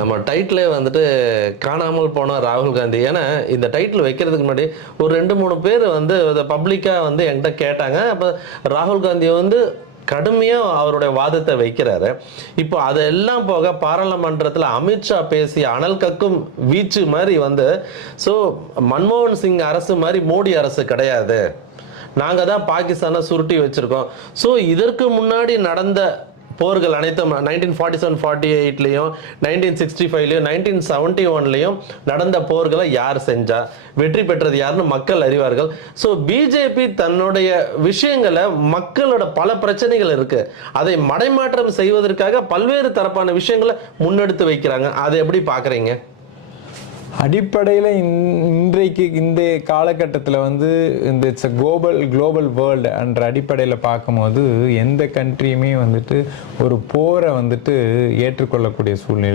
நம்ம டைட்டிலே வந்துட்டு காணாமல் போன ராகுல் காந்தி. ஏன்னா இந்த டைட்டில் வைக்கிறதுக்கு முன்னாடி ஒரு 2-3 பேர் வந்து பப்ளிக்காக வந்து என்கிட்ட கேட்டாங்க. அப்போ ராகுல் காந்தி வந்து கடுமையாக அவருடைய வாதத்தை வைக்கிறாரு. இப்போ அதெல்லாம் போக பாராளுமன்றத்தில் அமித்ஷா பேசி அனல் கக்கும் வீச்சு மாதிரி வந்து, ஸோ மன்மோகன் சிங் அரசு மாதிரி மோடி அரசு கிடையாது, நாங்கள் தான் பாகிஸ்தானை சுருட்டி வச்சிருக்கோம். ஸோ இதற்கு முன்னாடி நடந்த போர்கள் அனைத்தும் 1947-48லையும் 1965லையும் 1971லையும் நடந்த போர்களை யார் செஞ்சா, வெற்றி பெற்றது யாருன்னு மக்கள் அறிவார்கள். ஸோ பிஜேபி தன்னுடைய விஷயங்களை, மக்களோட பல பிரச்சனைகள் இருக்கு, அதை மடைமாற்றம் செய்வதற்காக பல்வேறு தரப்பான விஷயங்களை முன்னெடுத்து வைக்கிறாங்க. அதை எப்படி பார்க்குறீங்க? அடிப்படையில் இன்றைக்கு இந்த காலகட்டத்தில் வந்து இந்த இட்ஸ் குளோபல் வேர்ல்டு என்ற அடிப்படையில் பார்க்கும்போது எந்த கண்ட்ரியுமே வந்துட்டு ஒரு போரை வந்துட்டு ஏற்றுக்கொள்ளக்கூடிய சூழ்நிலை